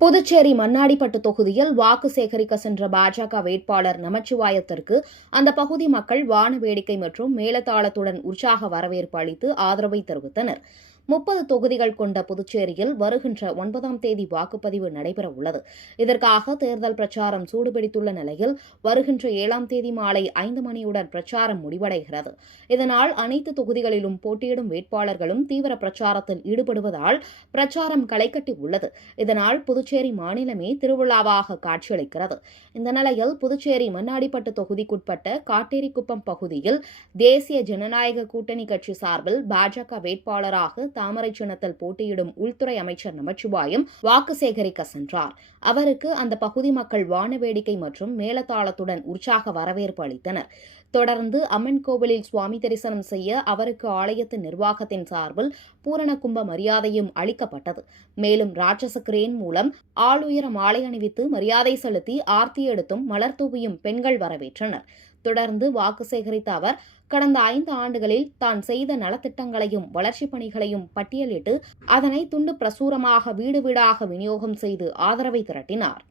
புதுச்சேரி மண்ணாடிப்பட்டு தொகுதியில் வாக்கு சேகரிக்க சென்ற பாஜக வேட்பாளர் நமச்சிவாயத்திற்கு அந்த பகுதி மக்கள் வான வேடிக்கை மற்றும் மேளதாளத்துடன் உற்சாக வரவேற்பு அளித்து ஆதரவை தெரிவித்தனர். 30 தொகுதிகள் கொண்ட புதுச்சேரியில் வருகின்ற 9ஆம் தேதி வாக்குப்பதிவு நடைபெறவுள்ளது. இதற்காக தேர்தல் பிரச்சாரம் சூடுபிடித்துள்ள நிலையில் வருகின்ற 7ஆம் தேதி மாலை 5 மணியுடன் பிரச்சாரம் முடிவடைகிறது. இதனால் அனைத்து தொகுதிகளிலும் போட்டியிடும் வேட்பாளர்களும் தீவிர பிரச்சாரத்தில் ஈடுபடுவதால் பிரச்சாரம் களைகட்டி உள்ளது. இதனால் புதுச்சேரி மாநிலமே திருவிழாவாக காட்சியளிக்கிறது. இந்த நிலையில் புதுச்சேரி மண்ணாடிப்பட்டு தொகுதிக்குட்பட்ட காட்டேரிக்குப்பம் பகுதியில் தேசிய ஜனநாயக கூட்டணி கட்சி சார்பில் பாஜக வேட்பாளராக தாமரை சின்னத்தில் போட்டியிடும் உள்துறை அமைச்சர் நமச்சிவாயம் வாக்கு சேகரிக்க சென்றார். அவருக்கு அந்த பகுதி மக்கள் வான வேடிக்கை மற்றும் மேளதாளத்துடன் உற்சாக வரவேற்பு அளித்தனர். தொடர்ந்து அம்மன் கோவிலில் சுவாமி தரிசனம் செய்ய அவருக்கு ஆலயத்தின் நிர்வாகத்தின் சார்பில் பூரண கும்ப மரியாதையும் அளிக்கப்பட்டது. மேலும் ராட்சச கிரேன் மூலம் ஆளுயர மாலை அணிவித்து மரியாதை செலுத்தி ஆர்த்தி எடுத்தும் மலர் தூவியும் பெண்கள் வரவேற்றனர். தொடர்ந்து வாக்கு சேகரித்த அவர் கடந்த 5 ஆண்டுகளில் தான் செய்த நலத்திட்டங்களையும் வளர்ச்சிப் பணிகளையும் பட்டியலிட்டு அதனை துண்டு பிரசுரமாக வீடு வீடாக விநியோகம் செய்து ஆதரவை திரட்டினார்.